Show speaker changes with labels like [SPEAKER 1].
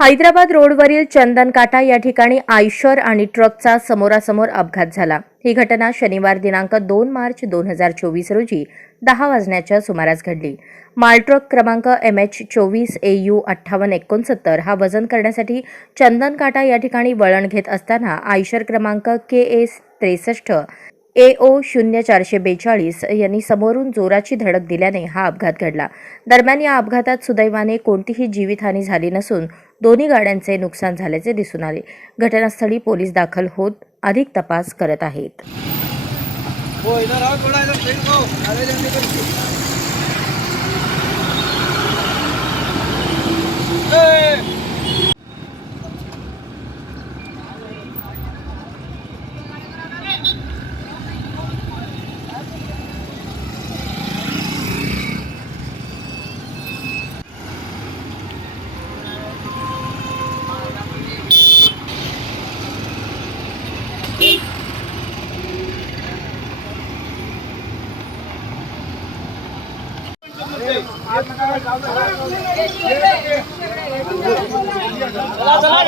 [SPEAKER 1] हैदराबाद रोडवरील चंदनकाटा या ठिकाणी आयशर आणि ट्रकचा समोरासमोर अपघात झाला. ही घटना शनिवार दिनांक दोन मार्च दोन हजार चोवीस रोजी दहा वाजण्याच्या सुमारास घडली. मालट्रक क्रमांक एम एच चोवीस ए यू अठ्ठावन्न एकोणसत्तर हा वजन करण्यासाठी चंदनकाटा या ठिकाणी वळण घेत असताना आयशर क्रमांक के एस त्रेसष्ट ए ओ शून्य चारशे बेचाळीस यांनी समोरून जोराची धडक दिल्याने हा अपघात घडला. दरम्यान या अपघातात सुदैवाने कोणतीही जीवितहानी झाली नसून दोन्ही गाड्यांचे नुकसान झाल्याचे दिसून आले. घटनास्थळी पोलीस दाखल होत अधिक तपास करत आहेत.
[SPEAKER 2] चला चला